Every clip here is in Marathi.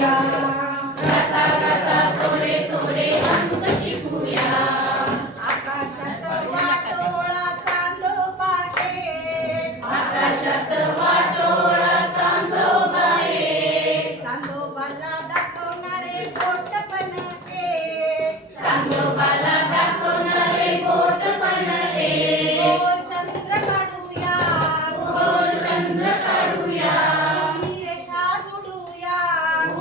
呀。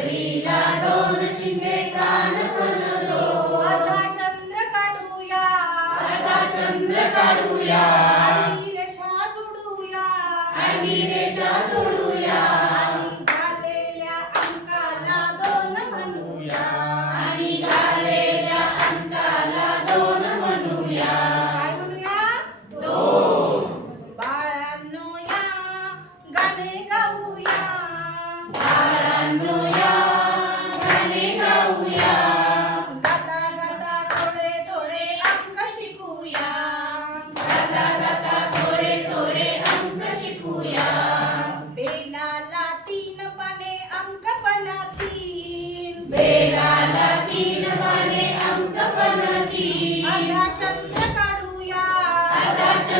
छत्रीला दोन शिंगे कान बनलो अर्धा चंद्र काढूया. अर्धा चंद्र काढूया.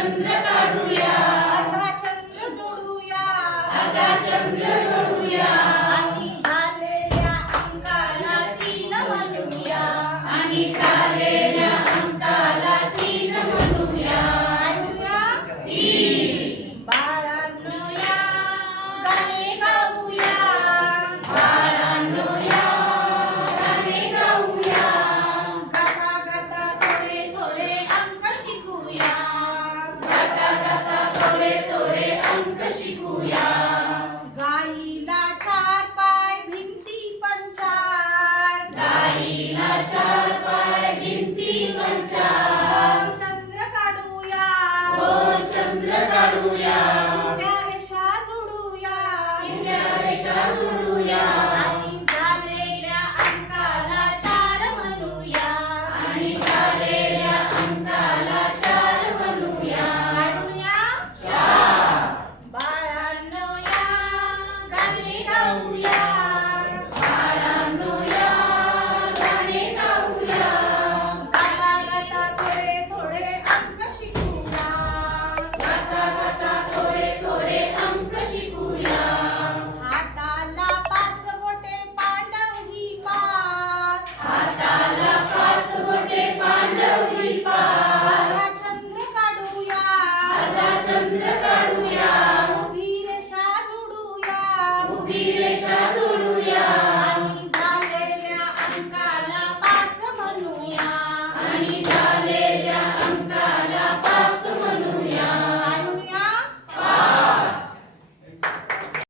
ಚಂದ್ರ ಕಾಡು Hallelujah. Mireșa